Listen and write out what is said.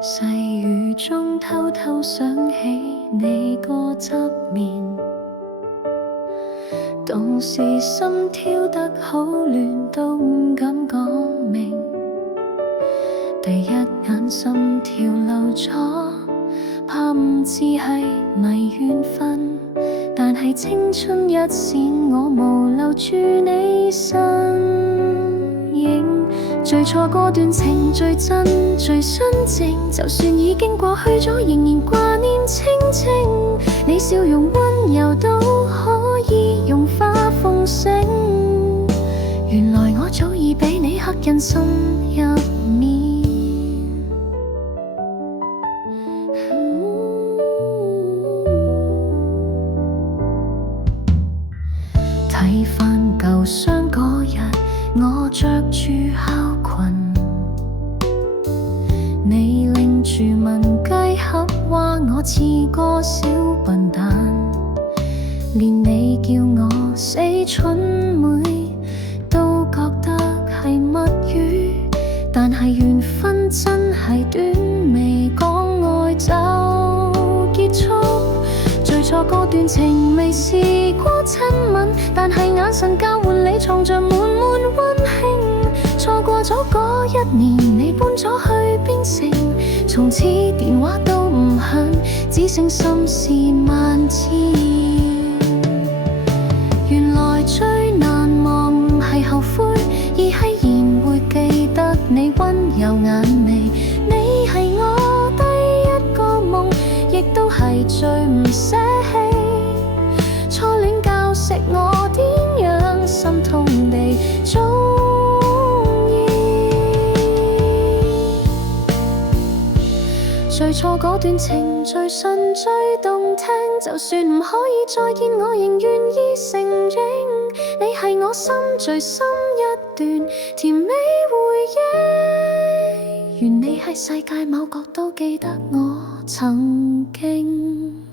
細雨中偷偷想起你個側面，當時心跳得好亂，都唔敢講明。第一眼心跳漏咗，怕唔知係咪緣分，但係青春一線，我無留住你身影。最初嗰段情最真最純正，就算已經過去咗，仍然掛念清清。你笑容溫柔都可以融化風聲，原來我早已俾你刻印心入面。睇返舊相嗰日，我着住校裙，你拎住文具盒，話我似個小笨蛋，連你叫我死蠢妹都覺得係蜜語，但係緣分真係短，未講愛就結束。最初嗰段情未試過親吻，但係眼神交換你藏着滿滿溫馨。錯過咗嗰一年，你搬咗去邊城，從此電話都唔響，只剩心事萬千。原來最難忘唔係後悔，而係仍會記得你溫柔眼眉。你係我第一個夢，亦都係最唔捨棄。初戀教識我點樣心痛地鍾意。最初嗰段情最純最動聽，就算唔可以再見，我仍願意承認。你係我心最深一段甜美回憶，願你喺世界某角都記得我曾經。